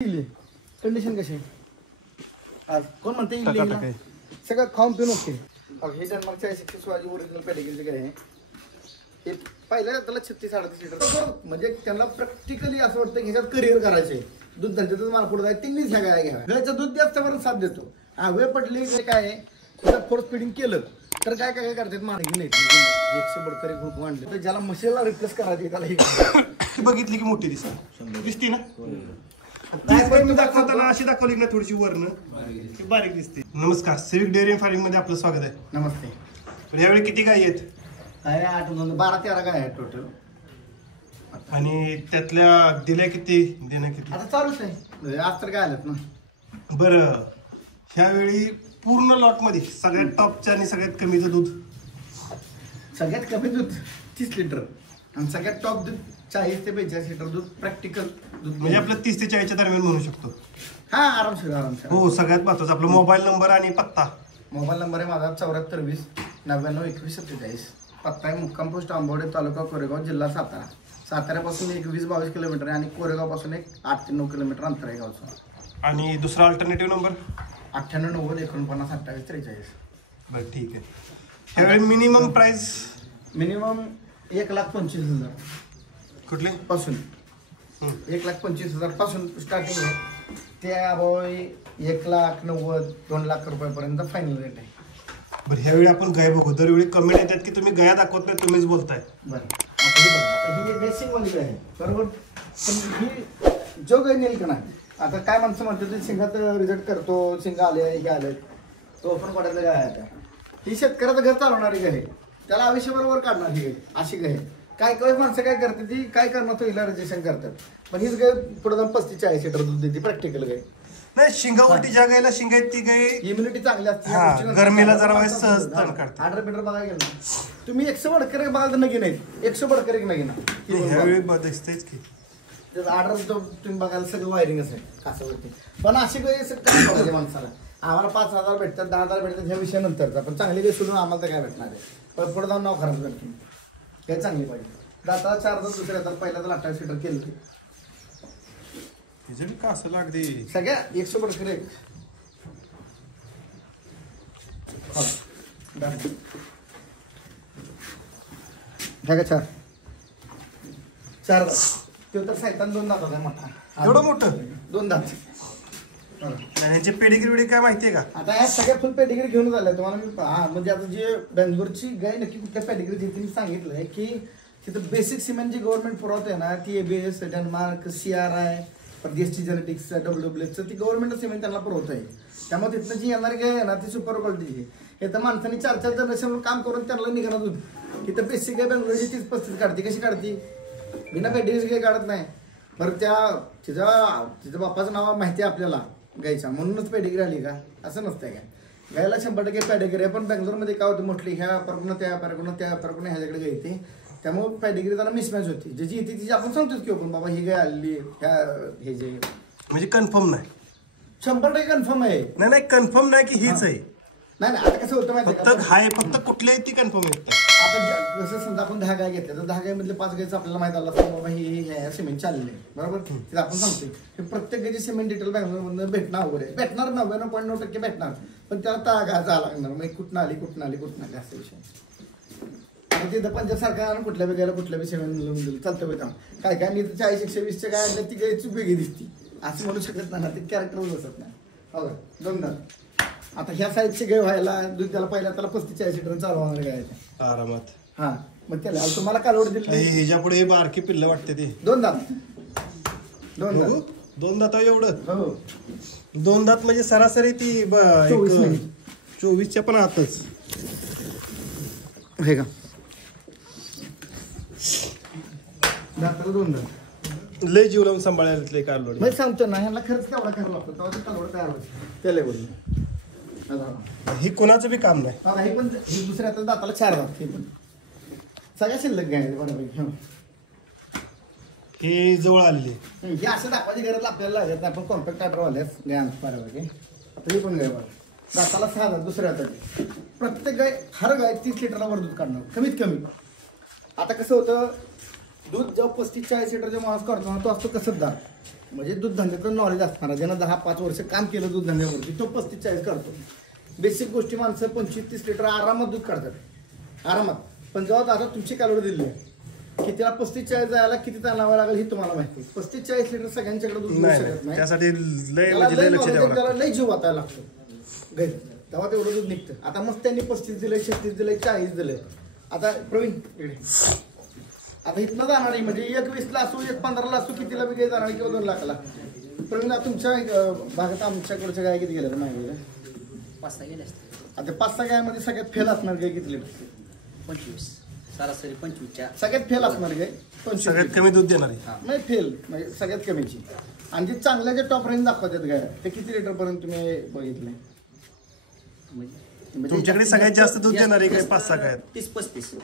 Condition कशी आहे आज कोण म्हणते इल्ली सगळं खाऊन पिऊन ओके हे डेन्मार्कच्या 6 शिवाजी ओरिजिनल पेडिग्रीचे काय आहे हे पहिल्या त्याला 36-38 लिटर म्हणजे त्यांना प्रॅक्टिकली असं वाटतं की ह्याच्यात करिअर करायचे दूध त्यांच्यातच मला पुढे जायचं त्यांनीच ह्या गाय घ्याव्या गायचं दूध जास्त बरं साथ देतो हवे पडली काय आहे त्याला फोर्स फिडिंग केलं तर काय काय करतात मार्गी नाही 100 बडकरी ग्रुप आणले तर ज्याला मशीनला रिप्लेस करायची त्याला ही बघितली की मोठी दिसते ना दाखवताना अशी दाखवली ना थोडीशी वर्ण बारीक दिसते. नमस्कार, सिविक डेअरी फार्मिंग मध्ये आपलं स्वागत आहे. नमस्ते. तर यावेळी किती गाय आहेत? काय 12-13 गाय आहेत टोटल. आणि त्यातल्या दिल्या किती देणं किती आता चालूच आहे आज तर काय आलेत ना. बरं, ह्यावेळी पूर्ण लॉट मध्ये सगळ्यात टॉपच्या आणि सगळ्यात कमीचं दूध सगळ्यात कमी दूध 30 लिटर आणि सगळ्यात टॉप दूध 40 ते 45 लिटर दूध प्रॅक्टिकल दूध म्हणजे आपलं 30 ते 40 दरम्यान म्हणू शकतो. हा आरामशीर हो. सगळ्यात महत्वाचं आपला मोबाईल नंबर आणि पत्ता. मोबाईल नंबर आहे माझा 7420 99 21 47. पत्ता आहे मुक्काम पोस्ट आंबवडे तालुका कोरेगाव जिल्हा सातारा. साताऱ्यापासून 20-22 किलोमीटर आहे आणि कोरेगाव पासून 8 ते 9 किलोमीटर अंतर आहे गावचं. आणि दुसरा अल्टरनेटिव्ह नंबर 98 90 49 28 43. बरं ठीक आहे. ह्यावेळी मिनिमम प्राइस मिनिमम 1,25,000 कुठले पासून 1,25,000 पासून स्टार्टिंग आहे ते अबाव 1,90,000 2 लाख रुपयापर्यंत फायनल रेट आहे. बरं, ह्यावेळी आपण गाय बघू. दरवेळी कमेंट येतात की तुम्ही गया दाखवत नाही, तुम्हीच बोलताय. बरं आता ही बेसिक मध्ये आहे बरोबर. पण ही जो गाय नेल का नाही आता काय माणसं म्हणतात ते सिंगात रिझल्ट करतो सिंग आले हे आले तो ओपन पडायला गाय आहे ही शेतकऱ्याचं घर चालवणारी गाय त्याला आयुष्यभर काढणार ही गाय अशी गाय. काय काय माणसं काय करतात ती काय करणार तो हिला रजिस्ट्रेशन करतात पण हीच गाय पुढे जाऊन 35-40 लिटर दूध देते प्रॅक्टिकल गाय. नाही, शिंगावरती ज्या गायला शिंग आहेत ती गाय इम्युनिटी चांगली असते गरमीला जरा सहज तण काढते. ऑर्डर बिटर बघायला गेलं ना तुम्ही 100 बडकर बघायला तर नक्की नाही 100 बडकर एक नक्की ना ह्यावेळी दिसतेच की ऑर्डर तुम्ही बघायला सगळं वायरिंगच आहे कासावरती. पण अशी काही काय बघायचे माणसाला आम्हाला 5,000 भेटतात 10,000 भेटतात ह्या विषय नंतरचा पण चांगली काही सोडून आम्हाला तर काय भेटणार आहे. पण पुढे जाऊन नाव खराब करते काय चांगली पाहिजे. दाताला 4 दात दुसऱ्या दात पहिल्या तर 28 लिटर केलं तिचं का असं लागते सगळ्या 100 बडकर एक ढगा 4 दात तो तर सायतान 2 दात होता मोठा एवढं मोठं 2 दात. ह्याचे पेडिग्री काय माहितीये का? आता या सगळ्या फुल पेडिग्री घेऊन झाल्या तुम्हाला मी म्हणजे आता जे बेंगलोरची गाय नक्की कुठल्या पेडिग्री देते मी सांगितलंय की तिथं बेसिक सिमेंट जी गव्हर्नमेंट पुरवते ना ती ABS Denmark CRI DST genetics WWF ती गव्हर्नमेंट सिमेंट त्यांना पुरवत आहे. त्यामुळे तिथनं जी येणारी गाय आहे ना ती सुपर क्वालिटीची हे तर माणसांनी 4-4 जनरेशन काम करून त्यांना निघणार दूध. तिथं बेसिक गाय बेंगलोरची 30-35 काढते कशी काढते बिना पेडिग्रीची गाय काढत नाही. बरं तिच्या बापाचं नाव माहिती आहे आपल्याला गायचा म्हणूनच पेडिग्री आली का असं नसतंय काय. गायला 100% पेडिग्री आहे पण बेंगलोरमध्ये काय होतं मोठली ह्या व्यापाराकडून त्या व्यापाराकडून ह्याच्याकडे गाय येते त्यामुळे पेडिग्री त्यांना मिसमॅच होती. ज्याची येते तिची आपण सांगतोच की आपण बाबा ही गाय आलेली ह्या हे जे म्हणजे कन्फर्म नाही 100% कन्फर्म आहे. नाही कन्फर्म नाही की हीच आहे. नाही आता कसं होतं माहिती फक्त कुठल्याही ती कन्फर्म येत. आता जसं समजा आपण 10 गाय घेतल्या तर 10 गायमधले 5 गायचं आपल्याला माहित आलं असतं बाबा ही सिमेंट चालले बरोबर. तिथे आपण सांगतोय की प्रत्येक गायची सिमेंट डिटेल बँगलोरमधून भेटणार वगैरे भेटणार 99.9% भेटणार पण त्याला जावं लागणार मग कुठनं आली असा विषय. आता तिथं पंचायत कुठल्या वेगळ्याला कुठल्या सिमेंट मिळून दिलं चालतं बघा काय काय नाही 40-120 गाय आणल्या ती गायची वेगळी दिसती असं म्हणू शकत नाही ते कॅरेक्टर बसत नाही. हो का 2 दात. आता ह्या साईजची गाय व्हायला दूध त्याला पहिल्या त्याला 35-40 लिटर चालवणार गायच्या आरामात. हा मग त्याला तुम्हाला कालवड दिली ह्याच्या पुढे बारकी पिल्ल वाटते ते 2 दात 2 दात एवढं. हो 2 दात म्हणजे सरासरी ती 24च्या पण आतच हे का दाताला 2 दात लय जीव लावून सांभाळायला कालवड. मी सांगतो ना ह्याला खर्च केवढा करावा लागतो तेव्हा ते कालवड तयार होते त्या लेवल. ही कोणाचं बी काम नाही. हे पण ही दुसऱ्या दाताला 4 दात हे पण सगळ्या शिल्लक गाय बरोबर. ही जवळ आलेली हे असं दाखवायची गरज आपल्याला लागत नाही. आपण कॉम्पॅक्ट टायटर वाल्यास गाय बरोबर आता ही पण गाय बघा दाताला 6 दात दुसऱ्या हाताची प्रत्येक गाय हर गाय 30 लिटरला वर दूध काढणार कमीत कमी. आता कसं होतं दूध जेव्हा 35-40 लिटर जे माणूस काढतो ना तो असतो कसबदार म्हणजे दूध धंद्याचं नॉलेज असणार ज्यानं 10-5 वर्ष काम केलं दूध धंद्यावरती तो 35-40 करतो. बेसिक गोष्टी माणसं 25-30 लिटर आरामात दूध काढतात आरामात. पण जेव्हा आता तुमची कॅलरी दिली आहे की त्याला 35-40 जायला किती ताणावं लागेल हे तुम्हाला माहिती. 35-40 लिटर सगळ्यांच्याकडे दूध मिळू शकत नाही. त्यासाठी लय जीव वाचायला लागतो घरी तेव्हा तेवढं दूध निघतं. आता मग त्यांनी 35 दिलंय, 36 दिलंय, 40 दिलंय. आता प्रवीण इकडे आता इथनं जाणार आहे म्हणजे 1 20ला असू 1 15ला असू कितीला बी काही जाणार किंवा 2 लाखाला. प्रवीण आता तुमच्या भागात आमच्याकडच्या गाय किती गेल्या माहिती 5-6 गेले असते. आता 5-6 गायमध्ये सगळ्यात फेल असणार गाय किती लिटर? 25 सरासरी 25च्या सगळ्यात फेल असणार गाय 25. सगळ्यात कमी दूध देणार नाही फेल म्हणजे सगळ्यात कमीची. आणि जे चांगल्या जे टॉप रेंज दाखवतात गाय ते किती लिटर पर्यंत तुम्ही बघितले? तुमच्याकडे सगळ्यात जास्त दूध देणार आहे काय 5-6 गाय 30-35.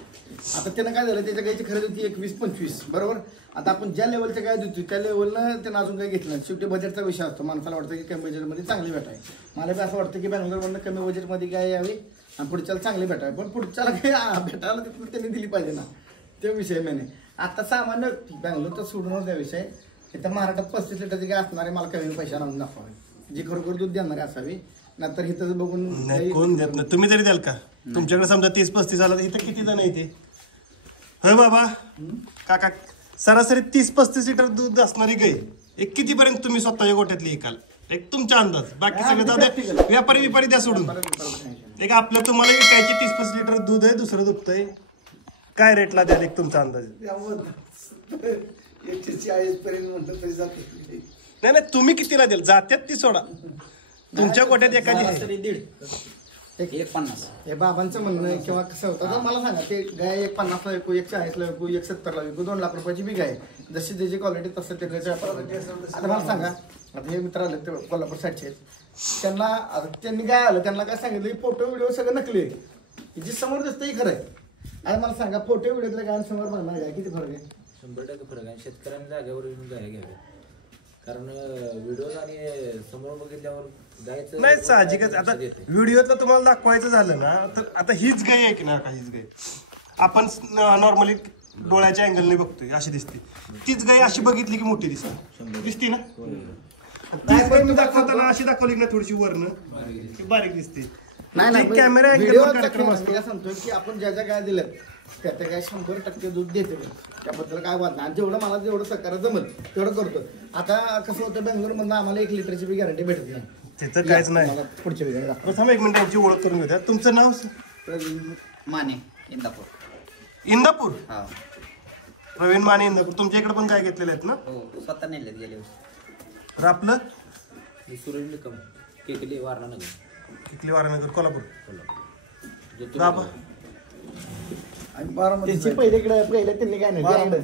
आता त्यानं काय झालं त्याच्या गायची खरेदी होती 21-25 बरोबर. आता आपण ज्या लेवलच्या गाय देतो त्या लेवलनं त्यानं अजून काही घेतलं नाही. शेवटी बजेटचा विषय असतो. माणसाला वाटतं की कमी बजेटमध्ये चांगली भेटाय. मला बी असं वाटतं की बँगलोरमधनं कमी बजेटमध्ये गाय यावी आणि पुढच्याला चांगली भेटावी. पण पुढच्याला काही भेटायला तिथून त्यांनी दिली पाहिजे ना ते विषय मैंने. आता सामान्य बँगलोरचा सोडूनच त्या विषय इथं महाराष्ट्रात 35 लिटरची गाय असणारे मला कमी पैसा आणून दाखवावे जी खरोखर दूध देणारी असावी. नंतर इथं बघून कोण देत नाही. तुम्ही तरी द्याल का? तुमच्याकडे समजा 30-35 आला तर इथं किती जण येते होय बाबा काका? सरासरी 30-35 लिटर दूध असणारी गाय एक कितीपर्यंत तुम्ही स्वतःच्या गोठ्यातली एकाल एक तुमचा अंदाज? बाकी सगळे जाऊ व्यापारी द्या सोडून. एक आपलं तुम्हाला विकायची 30-35 लिटर दूध आहे दुसरं दुभतंय काय रेटला द्याल एक तुमचा अंदाज? 140 पर्यंत म्हटलं तरी जाते. नाही तुम्ही कितीला द्याल? जात्यात ती सोडा. तुमच्या गोठ्यात एखादी सरासरी 1.50. हे बाबांचं म्हणणं आहे किंवा कसं होतं तर मला सांगा ते गाय 1.50ला विकू 1.40ला विकू 1.70ला विकू 2 लाख रुपयाची बी गाय जशी त्याची क्वालिटी तसं ते आता मला सांगा आता हे मित्र आले ते कोल्हापूर साईडचे त्यांनी काय आलं त्यांना काय सांगितलं की फोटो व्हिडिओ सगळं नकली आहे जी समोर दिसतं ही खरं आहे. आणि मला सांगा फोटो व्हिडिओतल्या गाय समोर बनणार गाय किती फरक आहे? 100% फरक आहे. शेतकऱ्यांनी जागेवर येऊन गाय घ्याव्या कारण व्हिडिओ आणि समोर बघितल्यावर गायचं नाही साहजिकच. आता व्हिडिओतलं तुम्हाला दाखवायचं झालं ना तर आता हीच गाय आहे की ना का हीच गाय आपण नॉर्मली डोळ्याच्या अँगलने बघतोय अशी दिसते. तीच गाय अशी बघितली की मोठी दिसते ना. तीच गाय तुम्ही दाखवताना अशी दाखवली ना थोडीशी वरनं बारीक दिसते. नाही कॅमेरा कार्यक्रम सांगतोय की आपण ज्या ज्या गाय दिल्यात त्या काय 100% दूध देते त्याबद्दल काय वाद नाही. जेवढं मला जेवढं सहकार्य जमल तेवढं करतो. आता कसं होतं बेंगलोरमधनं आम्हाला 1 लिटरची बी गॅरंटी भेटत नाही. तिथं काहीच नाही. पुढच्या वेळेला प्रथम 1 मिनिट यांची ओळख करून घेऊया. तुमचं नाव? माने इंदापूर. इंदापूर? हा प्रवीण माने इंदापूर. तुमच्या इकडे पण काय घेतलेले आहेत ना? हो स्वतः नेलेत गेले तर आपलं सुरेश निकम केकली वारणानगर किकली वारानगर कोल्हापूर. बाबा त्यांची पहिले त्यांनी काय नाही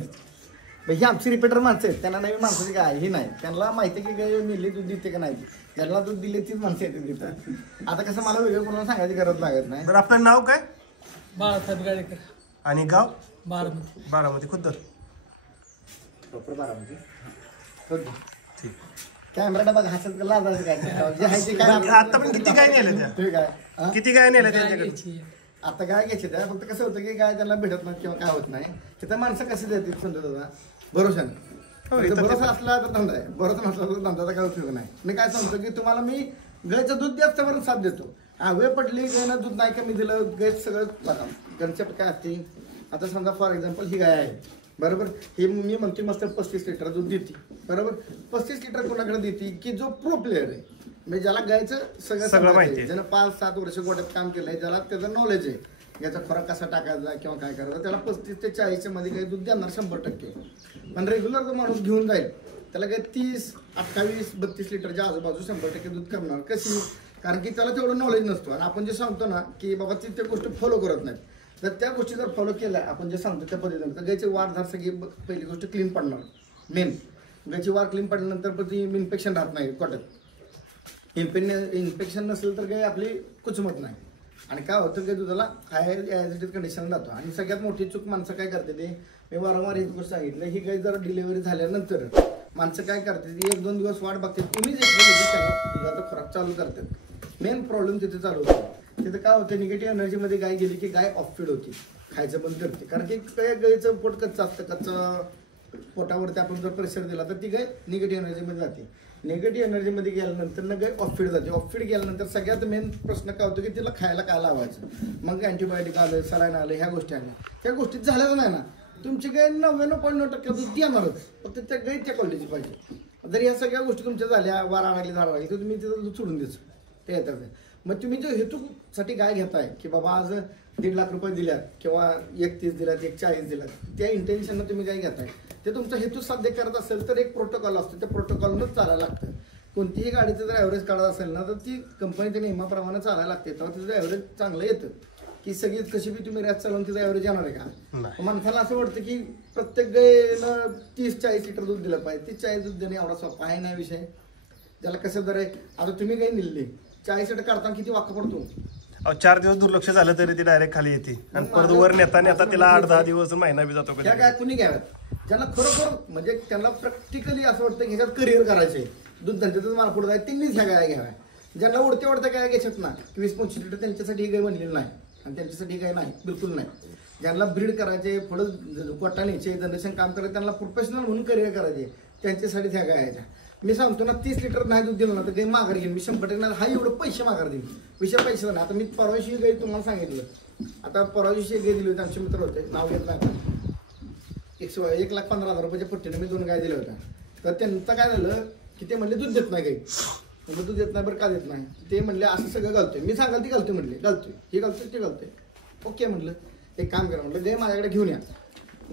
ही आमची रिपीटर माणसं आहेत त्यांना नवीन माणसाची काय ही नाही. त्यांना माहिती की गाय मिली दूध देते का नाही ज्यांना दूध दिले तीच माणसं येते तिथं. आता कसं मला वेगळं कोणाला सांगायची गरज लागत नाही. बरं आपलं नाव काय? बाळासाहेब गाडेकर आणि गाव? बारामती. बारामती खुद्द. प्रॉपर बारामती. ठीक. कॅमेरा बघा हसत लाजायचं काय जे आहे ते काय. आता पण किती गाय नेल्या त्या? ठीक आहे किती गाय नेल्या त्यांच्याकडे? घ्यायची. आता गाय घ्यायची त्या फक्त कसं होतं की गाय त्यांना भेटत नाही किंवा काय होत नाही तिथं माणसं कशी देतील समजत होता भरोशाने. भरोसा असला तर धंदा आहे भरोसा नसला तर धंद्याचा काय उपयोग नाही. मी काय सांगतो की तुम्हाला मी गायचं दूध जास्त वरून साथ देतो. वेळ पडली गायनं दूध नाही कमी दिलं गाय सगळं बघा कन्सेप्ट काय असते. आता समजा फॉर एक्झाम्पल ही गाय आहे बरोबर ही मी म्हणते मस्त 35 लिटर दूध देते बरोबर. 35 लिटर कोणाकडे देते की जो प्रो प्लेअर आहे म्हणजे ज्याला गायचं सगळं माहिती आहे ज्यानं 5-7 वर्ष गोट्यात काम केलंय ज्याला त्याचं नॉलेज आहे याचा खोराक कसा टाकायचा किंवा काय करायचा त्याला 35 ते 40 मध्ये काही दूध देणार 100%. पण रेग्युलर जो माणूस घेऊन जाईल त्याला काही 30, 28, 32 लिटरच्या आजूबाजू 100% दूध करणार. कशी? कारण की त्याला तेवढं नॉलेज नसतो. आणि आपण जे सांगतो ना की बाबा ती त्या गोष्टी फॉलो करत नाहीत तर त्या गोष्टी जर फॉलो केल्या आपण जे सांगतो त्या पद्धतीने तर गायचे वार धार सगळी पहिली गोष्ट क्लीन पडणार. मेन गायची वार क्लीन पडल्यानंतर पण ती इन्फेक्शन राहत नाही कोट्यात. इन्फेक्शन नसेल तर गाय आपली कुचमत नाही. आणि काय होतं की दुधाला ॲसिडिक कंडिशन जातो. आणि सगळ्यात मोठी चूक माणसं काय करते ते मी वारंवार एक गोष्ट सांगितलं ही गाय जर डिलिव्हरी झाल्यानंतर माणसं काय करते ती 1-2 दिवस वाट बघते इमिजिएटली त्यांना दुधाचा खोराक चालू करतात. मेन प्रॉब्लेम तिथे चालू होतो. तिथं काय होतं निगेटिव्ह एनर्जीमध्ये गाय गेली की गाय ऑफ फीड होती खायचं बंद करते. कारण की गायचं पोट कच्चं असतं कच्चं पोटावरती आपण जर प्रेशर दिला तर ती गाय निगेटिव्ह एनर्जीमध्ये जाते. निगेटिव्ह एनर्जीमध्ये गेल्यानंतर ना गाय ऑफ फीड जाते. ऑफ फीड गेल्यानंतर सगळ्यात मेन प्रश्न काय होतो की तिला खायला काय लावायचं. मग अँटीबायोटिक आलं, सलाईन आलं, ह्या गोष्टी आल्या. ह्या गोष्टी झाल्याच नाही ना तुमची गाय 99.9% दूध देणारच. फक्त त्या गाय त्या क्वालिटीची पाहिजे. जर ह्या सगळ्या गोष्टी तुमच्या झाल्या, वारा अडकली झाड अडकली तर तुम्ही तिथं दूध सोडून द्यायचं. ते येतात. मग तुम्ही जो हेतूसाठी गाय घेताय की बाबा आज 1.5 लाख रुपये दिल्यात किंवा 1.30 दिल्यात, 1.40 दिल्यात, त्या इंटेन्शननं तुम्ही गाय घेताय ते तुमचा हेतू साध्य करत असेल तर एक प्रोटोकॉल असतो. त्या प्रोटोकॉलनंच चालायला लागतं. कोणतीही गाडीचं जर ॲव्हरेज काढत असेल ना तर ती कंपनीच्या नियमाप्रमाणे चालायला लागते. तेव्हा तिचं ॲव्हरेज चांगलं येतं. की सगळी कशी बी तुम्ही रॅच चालवून तिचं ॲव्हरेज येणार आहे का. माणसाला असं वाटतं की प्रत्येक गायनं 30-40 लिटर दूध दिलं पाहिजे. 30-40 दूध देणे एवढा सोपा आहे नाही विषय. ज्याला कसं दर आहे. आता तुम्ही गाय निघली 40 लिटर काढताना किती वाक्य पडतो. 4 दिवस दुर्लक्ष झालं तरी ती डायरेक्ट खाली येते आणि परत वर नेता तिला 8-10 दिवस महिना बी जातो. त्या गाय कुणी घ्याव्यात ज्यांना खरोखर म्हणजे त्यांना प्रॅक्टिकली असं वाटतं की ह्याच्यात करिअर करायचे, दूध धंद्यातच मला पुढे जायचं, त्यांनीच ह्या गाय घ्याव्या. ज्यांना उडत्या गाय घ्यायच्यात ना 20-25 लिटर त्यांच्यासाठी ही गाय बनलेली नाही आणि त्यांच्यासाठी गाय नाही, बिलकुल नाही. ज्यांना ब्रीड करायचे, पुढं कोटा न्यायचे, जनरेशन काम करायचे, त्यांना प्रोफेशनल म्हणून करिअर करायचे, त्यांच्यासाठी त्या गाय यायच्या. मी सांगतो ना 30 लिटर नाही दूध दिलं ना तर गाय माघार घेईन मी 100% हा एवढं पैसे माघार देईन. विषय पैसे नाही. आता मी परवाशी गाय तुम्हाला सांगितलं. आता परवाशी गाय दिली होती. आमचे मित्र होते, नाव घेत नाही, 1,15,000 रुपयाच्या पट्टीने मी 2 गाय दिल्या होत्या. तर त्यांचं काय झालं की ते म्हणले दूध देत नाही गाई. म्हणलं दूध देत नाही बरं का देत नाही. ते म्हणले असं सगळं घालतोय. मी सांगाल ती घालतोय म्हणले, घालतोय हे घालतोय ते घालतोय. ओके म्हटलं एक काम करा म्हटलं गाय माझ्याकडे घेऊन या.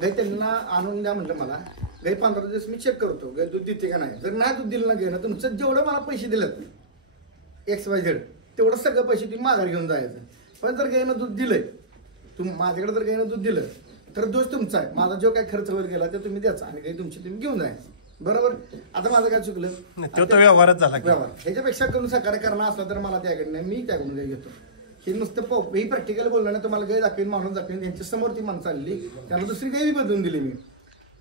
गाय त्यांना आणून द्या म्हटलं. मला गाय 15 दिवस मी चेक करतो गाय दूध देते का नाही. जर नाही दूध दिलं ना गाय ना तुमचं जेवढं मला पैसे दिलेत XYZ तेवढं सगळं पैसे तुम्ही माघार घेऊन जायचं. पण जर गायनं दूध दिलंय माझ्याकडे जर गायनं दूध दिलं तर दोष तुमचा आहे. माझा जो काय खर्च वर गेला ते तुम्ही द्यायचा आणि गाय तुमची तुम्ही घेऊन जायचं. बरोबर. आता माझं काय चुकलं. तो व्यवहारच झाला. व्यवहार ह्याच्यापेक्षा करून सहकार्य करणं असलं तर मला त्याकडे नाही, मी त्याकडून गाय घेतो. हे नुसतं ही प्रॅक्टिकल बोललं ना तुम्हाला गाय दाखवेन, माणूस दाखवेन. त्यांच्या समोर ती माणसं आली त्यांना दुसरी गाय बी बदलून दिली मी.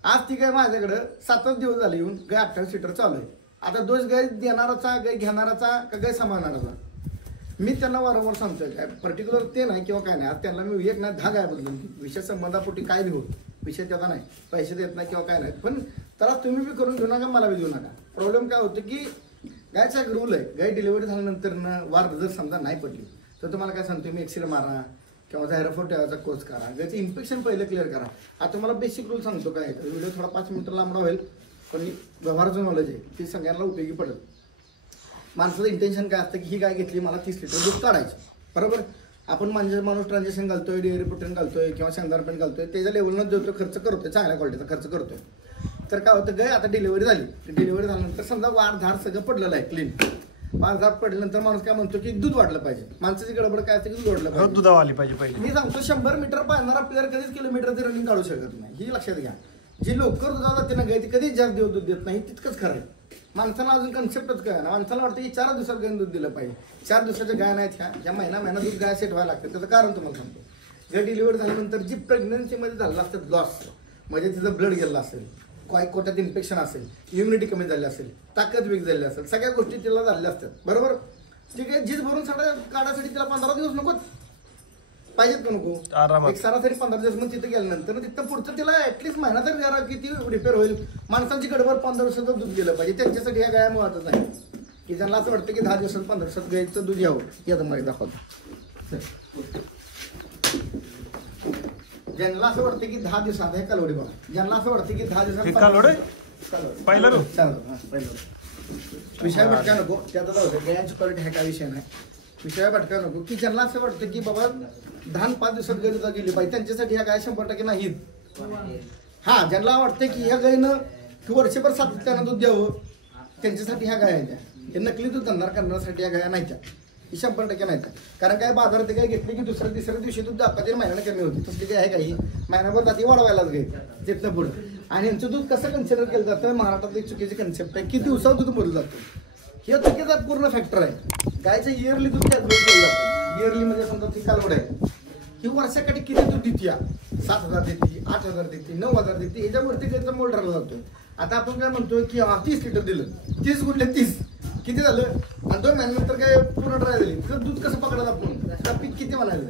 आज ती गाय माझ्याकडं 7च दिवस झाले येऊन गाय 28 लिटर चालू आहे. आता दोष गाय देणाराचा, गाय घेणाराचा का गाय सांभाळणाराचा. मी त्यांना वारंवार सांगतोय काय पर्टिक्युलर ते नाही किंवा काय नाही. आज त्यांना मी 1 नाही 10 गाय बदलून विषय संबंधापोटी काय बी होत विषय त्याचा नाही. पैसे देत नाही किंवा काय नाही. पण त्याला तुम्ही बी करून घेऊ नका, मला बी देऊ नका. प्रॉब्लेम काय होतं की गायचा एक रूल आहे. गाय डिलिव्हरी झाल्यानंतर ना वार जर समजा नाही पडली तर तुम्हाला काय सांगतो मी एक्सरे मारा किंवा झायरोफोर ठेवायचा कोर्स करा. गायचं इन्फेक्शन पहिलं क्लिअर करा. आता तुम्हाला बेसिक रूल सांगतो काय. व्हिडिओ थोडा 5 मिनिटं लांबडा होईल पण व्यवहाराचं नॉलेज आहे ती सगळ्यांना उपयोगी पडेल. माणसाचं इंटेन्शन काय असतं की ही गाय घेतली मला 30 लिटर दूध काढायचं. बरोबर. आपण म्हणजे माणूस ट्रान्झॅक्शन घालतोय, डेअरी प्रोटीन घालतोय किंवा शेंगदाणा घालतोय, त्याच्या लेवलनं जो तो खर्च करतोय, चांगल्या क्वालिटीचा खर्च करतोय. तर काय होतं गाय आता डिलिव्हरी झाली. डिलिव्हरी झाल्यानंतर समजा वाढ धार सगळं पडलेलं आहे क्लीन. वाढ धार पडल्यानंतर माणूस काय म्हणतो की दूध वाढलं पाहिजे. माणसाची गडबड काय असते की दूध वाढलं पाहिजे, दुधावा आली पाहिजे पहिले. मी सांगतो 100 मीटर पाहणारा प्लेअर कधीच किलोमीटरची रनिंग काढू शकत नाही. ही लक्षात घ्या. जी लवकर दुधाला जाते ना गाय ती कधीच जास्त दिवस दूध देत नाही. तितकंच खरं आहे. माणसाला अजून कन्सेप्टच काय ना. माणसाला वाटतं की 4 दिवसात गाय दूध दिलं पाहिजे. 4 दिवसाच्या गाय नाहीत ह्या महिना दूध गाय सेट व्हायला लागतं. त्याचं कारण तुम्हाला सांगतो. गाय डिलिव्हरी झाल्यानंतर जी प्रेग्नन्सीमध्ये झालेलं असतं लॉस म्हणजे तिचं ब्लड गेलं असेल, काय कोट्यात इन्फेक्शन असेल, इम्युनिटी कमी झाली असेल, ताकद वीक झाली असेल, सगळ्या गोष्टी तिला झालेल्या असतात. बरोबर. ठीक आहे. झीज भरून सगळं काढायसाठी तिला 15 दिवस नको पाहिजेत का नको. एक सरासरी 15 दिवस मग तिथे गेल्यानंतर तिथं पुढचं तिला ऍटलीस्ट महिना तरी जरा किती रिपेअर होईल. माणसांची गडबड 15 दिवसाचं दूध गेलं पाहिजे. त्यांच्यासाठी ह्या गाया मुळातच नाही की ज्यांना असं वाटतं की 10 दिवसात 15 दिवसात गायचं दूध यावं. या तुम्हाला दाखवतो. ज्यांना असं वाटतं की 10 दिवसात हे कालवडी बघा. ज्यांना असं वाटतं की 10 दिवसात पहिलं विषय भटका नको. त्यात गायांची क्वालिटी आहे काय विषय नाही. विषय भटका नको की ज्यांना असं वाटतं की बाबा 10-5 दिवसात गाय दुधा गेली पाहिजे त्यांच्यासाठी ह्या गाय 100% नाहीत. हा ज्यांना वाटतं की ह्या गायनं वर्षभर सातत्यानं दूध द्यावं त्यांच्यासाठी ह्या गाय आहेत. हे नकली दूध धंदा करण्यासाठी ह्या गाया नाही त्या. ही 100% नाही. कारण काय बाजारात गाय घेतली की दुसऱ्या तिसऱ्या दिवशी दूध दाखवते महिन्याने कमी होती. तसली काय आहे काही महिन्याभर जाती वाढवायलाच गाय तिथनं पुढं. आणि यांचं दूध कसं कन्सिडर केलं जातं महाराष्ट्रात एक चुकीची कन्सेप्ट आहे की दिवसावर दूध बोललं जातं. हे चुकीचा पूर्ण फॅक्टर आहे. गायचं इयरली दूध कॅल्क्युलेट केलं जातं. इयरली म्हणजे समजा ती कालवड आहे ही वर्षाकाठी किती दूध देते 7,000 देते, 8,000 देते, 9,000 देते. ह्याच्यावरती गायचा मोल ठरला जातो. आता आपण काय म्हणतोय की 30 लिटर दिलं 30 गुणले 30 किती झालं आणि 2 महिन्यानंतर काय पूर्ण ड्राय झाली तर दूध कसं पकडायला आपण पीक किती म्हणायचं.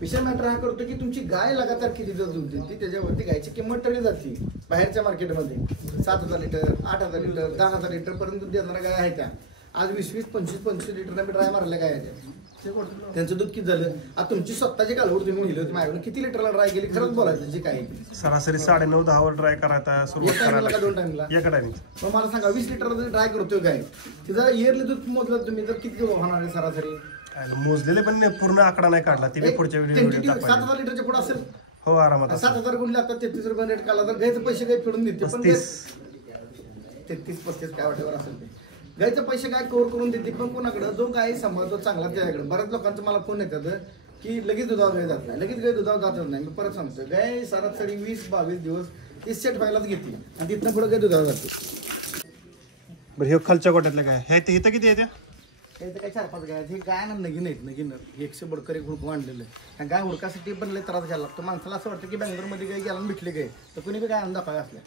विषय मॅटर हा करतो की तुमची गाय लगातार किती दिवस दूध देते त्याच्यावरती गायची किंमत ठरली जाते बाहेरच्या मार्केटमध्ये 7,000 लिटर 8,000 लिटर 10,000 लिटर पर्यंत दूध देणाऱ्या गाय आहेत त्या आज 20-20 25-25 लिटर मी ड्राय मारल्या गाय आहेत त्यांचं दूध किती झालं आता तुमची स्वतःची कालवड तुम्ही नेली होती माझ्याकडून किती लिटरला ड्राय केली खरंच बोलायचं जे काय सरासरी 9:30-10 वर ड्राय करायचा सुरुवात एका टाइमला का करायला 2 टाइमला एका टाइम मग मला सांगा 20 लिटर ड्राय करतोय गाय तिचा इयरली दूध मोजलं तुम्ही तर किती होणार आहे सरासरी मोजलेले पण पूर्ण आकडा नाही काढला ते मी पुढच्या व्हिडिओ 7,000 लिटरच्या पुढे असेल हो आरामात असेल. 7,000 गुणले आता 33 रुपये रेट काढला तर गायचे पैसे काही फेडून देते पण 33-35 काय वाटेवर असेल ते गायचे पैसे काय कव्हर करून देते पण कोणाकडे जो गाय सांभाळतो चांगला त्याच्याकडे बऱ्याच लोकांचं मला फोन येतात की लगेच दुधावर गाय जात नाही लगेच गाय दुधावर जातच नाही मी परत सांगतो गाय सरासरी 20-22 दिवस ती सेट व्हायलाच घेते आणि तिथनं पुढे गाय दुधावर जाते. बरं हे खालच्या गोट्यातलं काय हे इथं किती येत्या हे तर काय 4-5 गाय हे गाय ना नगीन आहेत नगीन 100 बडकर एक हुडकून आणलेलं आहे गाय हुडकासाठी पण लय त्रास घ्यायला लागतो माणसाला असं वाटतं की बँगलोरमध्ये गाय गेला भेटली गाय तर कुणी बी गाय आणून दाखवाय असल्या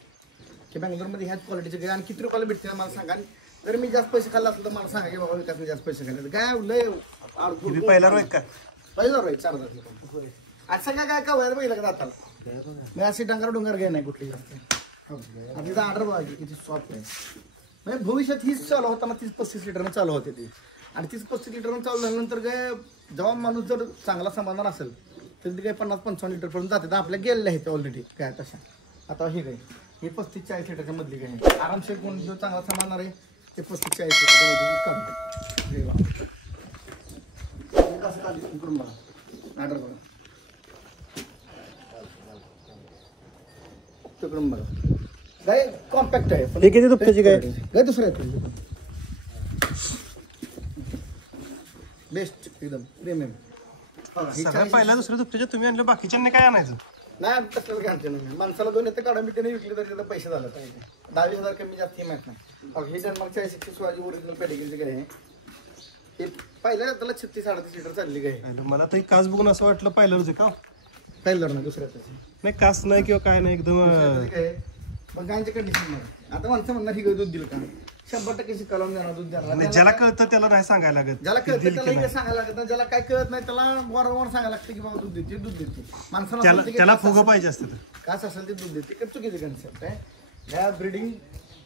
की बँगलोरमध्ये ह्याच क्वालिटीचे गाय आणि किती रुपयाला भेटते मला सांगा जर मी जास्त पैसे खाल्ला असलं तर मला सांगा की बाबा विकास मी जास्त पैसे खाल्ले गाय लय तुम्ही पहिला रोज का पहिला रोज 4,000 आज सगळ्या गाय का व्हायला पहिलं का जाताला मी अशी डोंगर गाय नाही कुठली जास्त तिचा ऑर्डर बघा किती सॉफ्ट आहे म्हणजे भविष्यात हीच चालू होताना 30-35 लिटरनं चालू होते ती आणि 30-35 लिटरनं चालू झाल्यानंतर काय जेव्हा माणूस जर चांगला समाधान असेल तर ती काय 50-55 लिटरपर्यंत जाते तर आपल्या गेलेल्या आहेत ऑलरेडी काय तशा आता ही काय ही 35-40 लिटरच्या मधली काय आरामशीर कोण जो चांगला समाधान आहे ते 35-40 लिटरच्या मध्ये कसं काढली करून बघा ऑर्डर बघा तिकडून बघा गाय कॉम्पॅक्ट आहे हे किती दुपट्याची गाय गाय दुसरं आहे बेस्ट एकदम प्रीमियम सगळं पहिल्या दुसऱ्या दुपट्याच्या तुम्ही आणलं बाकीच्यांनी काय आणायचं नाही तसलं काय आमच्या नाही माणसाला 2 येतं काढून मी त्याने विकली तरी त्याचा पैसे झाला 10,000 कमी जास्त ही माहीत नाही हे डेन्मार्कच्या 60 शिवाजी ओरिजिनल पॅडिग्रीची गाय आहे हे पहिल्या त्याला 36-38 लिटर चालली गाय मला तर कास बघून असं वाटलं पहिलं रोज का पहिलं ना दुसऱ्या नाही कास नाही किंवा काय नाही एकदम मग गायच्या कंडिशन मध्ये आता माणसं म्हणणार ही गाय दूध दिल का 100% शिकावून देणार दूध देणार ज्याला कळतं त्याला नाही सांगायला लागत ज्याला कळतं त्याला हे सांगायला लागत नाही ज्याला काय कळत नाही त्याला वारंवार सांगायला लागतं की बाबा दूध देते माणसाला त्याला फुगं पाहिजे असतं कास असेल ते दूध देते चुकीचे कन्सेप्ट आहे या ब्रिडिंग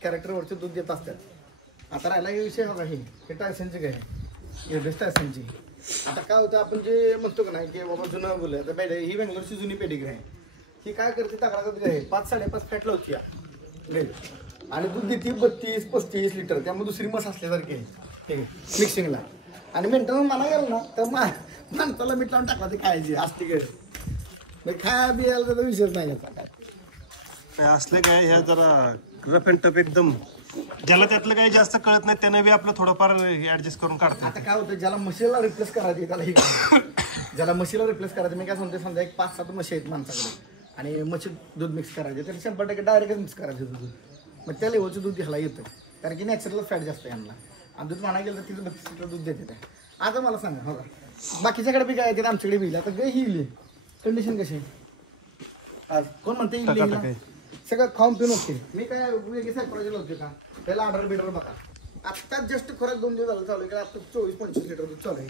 कॅरेक्टरवरचे दूध देत असतात आता राहिला हे विषय बघा हे टायसनचे काय एव्हरेस्ट टायसनची आता काय होतं आपण जे म्हणतो का नाही की बाबा जुनं बोललं आता ही बेंगलोरची जुनी पेडिग्री आहे ही काय करते तक्रारात गाय 5-5.5 फॅट लावती गाय आणि दूध देते 32-35 लिटर त्यामुळे दुसरी मस असल्यासारखी आहे मिक्सिंगला आणि मेंटेनन्स मला गेलं ना तर माणसाला मीठ लावून टाकला ते खायची असते काय खाया बियाला त्याचा विषयच नाही याचा असले काय ह्या जरा रफ अँड टफ एकदम ज्याला त्यातलं काही जास्त कळत नाही त्याने बी आपलं थोडंफार ऍडजस्ट करून काढतात आता काय होतं ज्याला मशीला रिप्लेस करायची त्याला ही ज्याला मशीला रिप्लेस करायचं मी काय सांगते समजा एक 5-7 म्हशी आहेत माणसाकडे आणि म्हशी दूध मिक्स करायचे तर 100% डायरेक्ट मिक्स करायचं दूध मग त्या लेवलचं दूध ह्याला येतं कारण की नॅचरल फॅट जास्त आहे यांना आणि दूध म्हणायला गेलं तर तिथं 32 लिटर दूध देते ते आता मला सांगा हो का बाकीच्याकडे बी काय येते आमच्याकडे बी आता गाय ही इली कंडिशन कशी आहे आज कोण म्हणते इली सगळं खाऊन पिऊन होते मी काय वेगळी सायकोलॉजीला होते का पहिला ऑर्डर बिडर बघा आत्ता जस्ट खरंच 2 दिवस झालं चालू आहे आता 24-25 लिटर दूध चालू आहे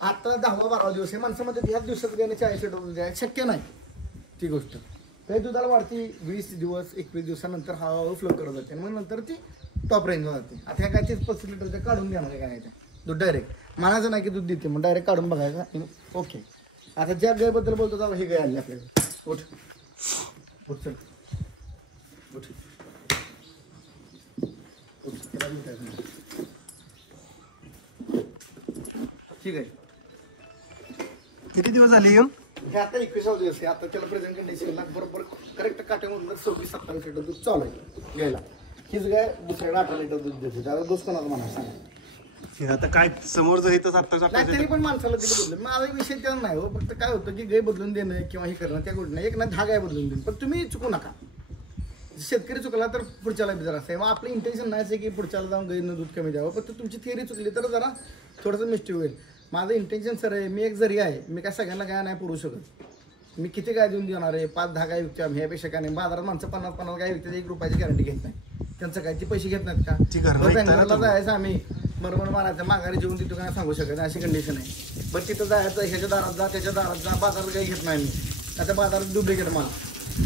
आता 10वा-12वा दिवस आहे माणसामध्ये ह्याच दिवसात गायने 40 लिटर दूध द्यायला शक्य नाही ती गोष्ट काही दुधाला वाढती 20 दिवस 21 दिवसानंतर हळूहळू फ्लो करत जाते मग नंतर ती टॉप रेंजला जाते आता ह्या काय 35 लिटरच्या काढून देणार आहे काय दूध डायरेक्ट म्हणायचं नाही की दूध देते मग डायरेक्ट काढून बघायचं ओके आता ज्या गायबद्दल बोलतो तेव्हा ही गाय आली आपल्याला उठ उठ चल उठ ठीक आहे किती दिवस झाले येऊन हे आता 21वा दिवस आहे आता त्याला प्रेझेंट कंडिशनला बरोबर करेक्ट काट्यामधून 26-27 लिटर दूध चालू आहे घ्यायला हीच गाय दुसऱ्याला 18 लिटर दूध देते त्याला दोस्त कोणाचा म्हणा सांगा आता काय समोर जर इथं नाही तरी पण माणसाला दिली बदलून माझा विषय त्याला नाही हो फक्त काय होतं की गाय बदलून देणं किंवा हे करणं त्या गोष्टी नाही एक ना 10 गाय बदलून देणं पण तुम्ही चुकू नका शेतकरी चुकला तर पुढच्याला बी जरा असं आहे मग आपलं इंटेन्शन नाहीच आहे की पुढच्याला जाऊन गायीनं दूध कमी द्यावं फक्त तुमची थिअरी चुकली तर जरा थोडंसं मिस्टेक होईल माझं इंटेन्शन सर आहे मी एक जरी आहे मी काय सगळ्यांना गाय नाही पुरू शकत मी किती गाय देऊन देणार आहे 5-10 गाय विकतो आम्ही ह्यापेक्षा काय नाही बाजारात माणसं 50-50 गाय विकतात 1 रुपयाची गॅरंटी घेत नाही त्यांचं काय ते पैसे घेत नाहीत का बँगलोरला जायचं आम्ही बरोबर मारायचं माघारी जेवून देतो काय सांगू शकत अशी कंडिशन आहे बरं तिथं जायचं, ह्याच्या दारात जा, त्याच्या दारात जा, बाजारात काही घेत नाही मी. आता बाजारात डुप्लिकेट माल.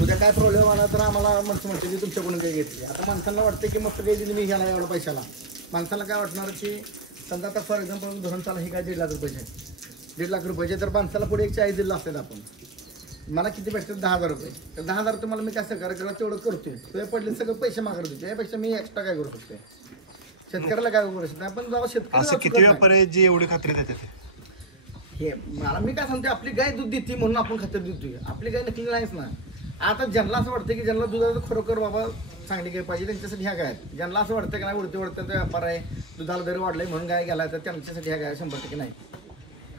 उद्या काय प्रॉब्लेम आला तर आम्हाला माणसं म्हणते की तुमच्याकडून काही घेतली. आता माणसांना वाटतं की मस्त काही दिली मी ह्याला एवढ्या पैशाला. माणसाला काय वाटणार की समजा आता फॉर एक्झाम्पल धरून चाला ही काय 1.5 लाख रुपयाचे, 1.5 लाख रुपयाचे, तर माणसाला पुढे 40 दिलं असतात आपण. मला किती भेटतात 10,000 रुपये. तर 10,000 तुम्हाला मी काय सहकार्य करा तेवढं करतोय. तुझ्या पडले सगळं पैसे मागत होते, यापेक्षा मी एक्स्ट्रा काय करू शकतो. शेतकऱ्याला काय करू शकतो आपण. जेव्हा असं शेतकरी किती व्यापारी जे एवढी खात्री देतात हे मला मी काय सांगते, आपली गाय दूध देते म्हणून आपण खात्री देतोय. आपली गाय नकली नाहीच ना. आता ज्यांना असं वाटतं की ज्यांना दुधाचं खरोखर बाबा चांगली गाय पाहिजे त्यांच्यासाठी ह्या गाय आहेत. ज्यांना असं वाटतं की नाही उडते व्यापार आहे, दुधाला दर वाढलाय म्हणून गाय गेला, तर त्यांच्यासाठी ह्या गाय 100% नाही.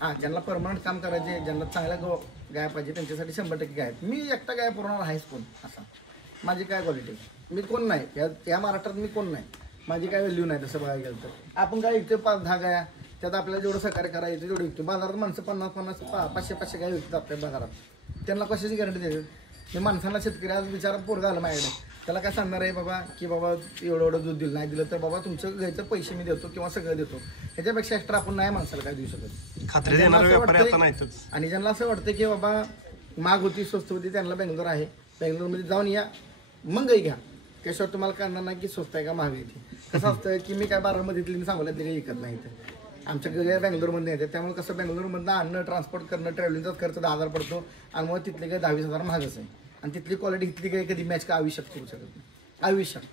हां, ज्यांना परमनंट काम करायचे, ज्यांना चांगल्या गाय पाहिजे त्यांच्यासाठी 100% गाय. मी एकटा गाय पुरवणार आहेच कोण असा. माझी काय क्वालिटी, मी कोण नाही या महाराष्ट्रात, मी कोण नाही. माझी काय व्हॅल्यू नाही तसं बघायला गेलं तर. आपण काय विकतो 5-10 गाया, त्यात आपल्याला जेवढं सहकार्य करायचं तेवढं विकतो. बाजारात माणसं 50-50, 500-500 गाय विकतात आपल्या बाजारात. त्यांना कशाची गॅरंटी द्यायची. मी माणसांना शेतकरी आज विचारात पोरगा आला माझ्याकडे, त्याला काय सांगणार आहे बाबा की बाबा एवढं दूध दिलं नाही दिलं तर बाबा तुमचं घ्यायचं पैसे मी देतो किंवा सगळं देतो. ह्याच्यापेक्षा एक्स्ट्रा आपण नाही माणसाला काय देऊ शकत. खात्री देणारे व्यापारी आता नाहीतच. आणि ज्यांना असं वाटतं की बाबा माग होती स्वस्त होती, त्यांना बेंगलोर आहे, बेंगलोरमध्ये जाऊन या मग गाई घ्या. त्याशिवाय तुम्हाला कळणार नाही की स्वस्त आहे का महाग आहे. कसं असतं की मी काय बारामतीतली मी सांगोल्यातली काही विकत नाही. आमच्या गाय बेंगलोरमध्ये येते, त्यामुळे कसं बेंगलोरमधनं आणणं, ट्रान्सपोर्ट करणं, ट्रॅव्हलिंगचाच खर्च 10,000 पडतो. आणि मग तिथली काही 20,000 महागच आहे. आणि तिथली क्वालिटी इथली काही कधी मॅच का आयुष्यात करू शकत नाही. आयुष्यात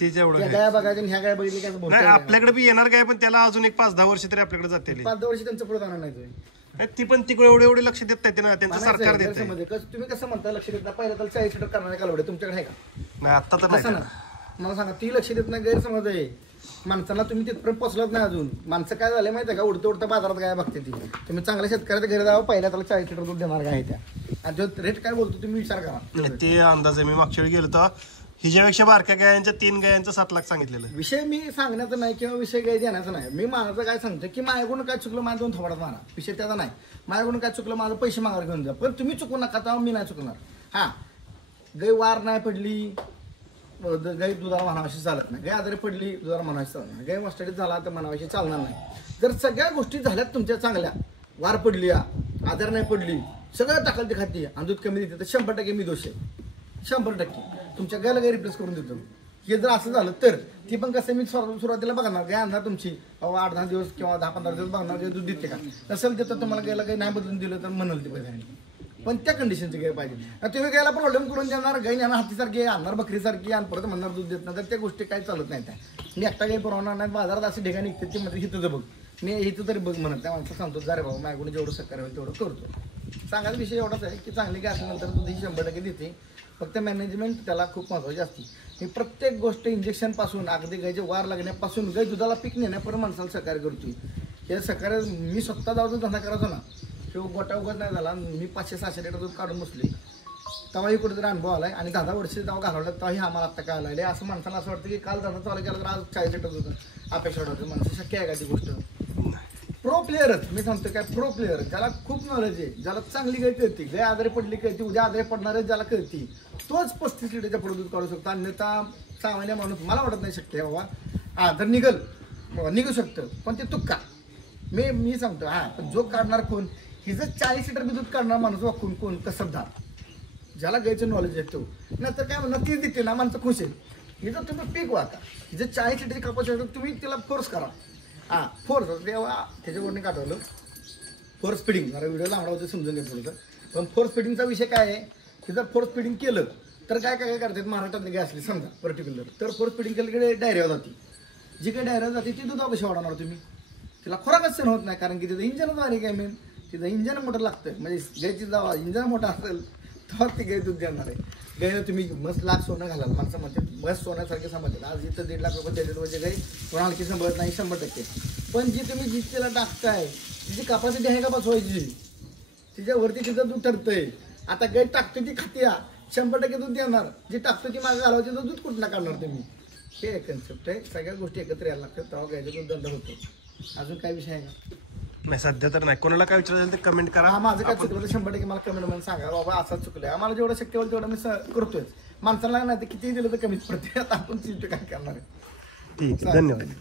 त्या गाय बघायच्या ह्या गाय बघितली काय आपल्याकडे बी येणार काय, पण त्याला अजून एक 5-10 वर्ष तरी आपल्याकडे जाते. 5-10 वर्ष त्यांचं पुढे जाणार नाही. ती पण तिकडे एवढे लक्ष देत नाही ना, त्यांचं सरकार देत नाही. तुम्ही कसं म्हणता लक्ष देत नाही. पहिल्या तर 40 लिटर करणारे कालवडे तुमच्याकडे आहे का? नाही, आता तर नाही. मला सांगा, ती लक्ष देत नाही, गैरसमज आहे. माणसाला तुम्ही तिथपर्यंत पोहोचलत नाही अजून. माणसं काय झालं माहिती आहे का, उडतं बाजारात गाय बघते ती. तुम्ही चांगल्या शेतकऱ्याच्या घरी जावं, पहिल्या त्याला 40 लिटर दूध देणार काय त्या. आणि जो रेट काय बोलतो तुम्ही विचार करा. ते अंदाज आहे. मी मागच्या वेळी गेलो तर हिच्यापेक्षा बारक्या गायांच्या 3 गायांचं 7 लाख सांगितलेलं. विषय मी सांगण्याचा नाही किंवा विषय काही देण्याचा नाही. मी माझं काय सांगतो की माझ्याकडून काय चुकलं, माझ्या 2 थोबाडात मारा. विषय त्याचा नाही. माझ्याकडून काय चुकलं, माझं पैसे मागायला घेऊन जा, पण तुम्ही चुकू नका, तेव्हा मी नाही चुकणार. हां, गाय वार नाही पडली, गाय दुधाला म्हणावाशी चालत नाही. गाय आजारी पडली, दुधाला म्हणावाशी चालत नाही. गाय मस्टडीत झाला तर म्हणावाशी चालणार नाही. जर सगळ्या गोष्टी झाल्यात तुमच्या चांगल्या, वार पडली, आजार नाही पडली, सगळं टाकाल ते खाती आणि दूध कमी देते, तर 100% मी दोष आहे. 100% तुमच्या गायला गाय रिप्लेस करून देतो. हे जर असं झालं तर ती पण कसं मी सुरुवातीला बघणार गाय आणणार तुमची 8-10 दिवस किंवा 10-15 दिवस बघणार गाय दूध देते का. नसेल देतं तुम्हाला गायला काही नाही बदलून दिलं तर म्हणाल ते पैसे. पण त्या कंडिशनची गाय पाहिजे. तुम्ही गायला प्रॉब्लेम करून देणार, गाय आणणार हातीसारखी, आणणार बकरीसारखी आणि परत म्हणणार दूध देत नाही, तर त्या गोष्टी काही चालत नाही. त्या मी एकटा गाय पुरवणार नाही. बाजारात असे ठिकाणी निघते ती म्हणजे हिथं बघ, मी हिथं तरी बघ म्हणत त्या माणसं सांगतो, जा रे बाबा माझ्याकडून जेवढं सहकार्य होईल तेवढं करतो. सांगायचा विषय एवढाच आहे की चांगली गाय असल्यानंतर दूध ही 100% देते. फक्त मॅनेजमेंट त्याला खूप महत्त्वाची असते. मी प्रत्येक गोष्ट इंजेक्शनपासून अगदी गायचे वार लागण्यापासून गाय दुधाला पीक नेण्यापर्यंत माणसाला सहकार्य करतोय. हे सहकार्य मी स्वतः जाऊन धंदा करायचो ना, किंवा गोटा उगत नाही झाला. मी 500-600 लिटर दूध काढून बसले, तेव्हाही कुठेतरी अनुभव आलाय. आणि 10 वर्ष जेव्हा घालवलं तेव्हाही आम्हाला आत्ता काय आलं. असं माणसाला असं वाटतं की काल धंदा चालू केला तर आज 40 लिटर दूध अपेक्षा वाटतं. माणसं शक्य आहे का ती गोष्ट. प्रो प्लेअरच मी सांगतो काय, प्रो प्लेअर ज्याला खूप नॉलेज आहे, ज्याला चांगली गाय कळती, गाय आजारी पडली कळती, उद्या आजारी पडणार आहे ज्याला कळती, तोच 35 लिटरच्या पुढे दूध काढू शकतो. अन्यथा सामान्य माणूस मला वाटत नाही शक्य आहे बाबा. तर निघू शकतं, पण ते तुक्का. मी सांगतो पण जो काढणार कोण, हिचं 40 लिटर दूध काढणार माणूस वाकून कोण, कसबदार, ज्याला गायचं नॉलेज आहे तो. नंतर काय म्हणणार, तीच देते ना माणसं खुश आहे. हिचं तुम्ही पीक वाका, हिचं 40 लिटरची कपासिटी तुम्ही तिला फोर्स करा. फोर्स तेव्हा त्याच्यावरने काढवलं फोर्स फिडिंग. जरा व्हिडिओ लांबडा होते समजून घ्या थोडंसं. पण फोर्स फिडिंगचा विषय काय आहे की जर फोर्स फिडिंग केलं तर काय करतात महाराष्ट्रातली गाय असली समजा पर्टिक्युलर, तर फोर्स फिडिंग केलं की डायरिया जाते. जी काही डायरिया जाते ती दुधा कशी वाढवणार तुम्ही. तिला खोराकच सहन होत नाही, कारण की तिथं इंजनच बारीक आहे. मेन तिथं इंजन मोठं लागतं. म्हणजे गायची जेव्हा इंजन मोठं असेल तेव्हा ती गाय दूध देणार आहे. गायनं तुम्ही मस्त लाख सोनं घालाल, माणसं म्हणते मस्त सोन्यासारखे समजतात. आज इथं 1.5 लाख रुपये देतात म्हणजे गाय कोणाला हलकी सांभाळत नाही 100%. पण जी तुम्ही जी तिला टाकताय तिची कपासिटी आहे का बसवायची, तिच्यावरती तिचं दूध ठरतंय. आता गाय टाकतो ती खात्या 100% दूध देणार, जी टाकतो ती मागं घालावची तर दूध कुठला काढणार तुम्ही. हे कन्सेप्ट आहे. सगळ्या गोष्टी एकत्र यायला लागतात तेव्हा गायचा दूध धंदा होतो. अजून काय विषय आहे का. नाही सध्या तर नाही. कोणाला काय विचारायचं ते कमेंट करा. माझं काय चुकलं तर 100% मला कमेंट मध्ये सांगा बाबा असं चुकलंय. आम्हाला जेवढं शक्य होईल तेवढं मी करतोय. माणसाला नाही तर किती दिलं तर कमीच पडते. आता आपण काय करणार आहे. ठीक, धन्यवाद.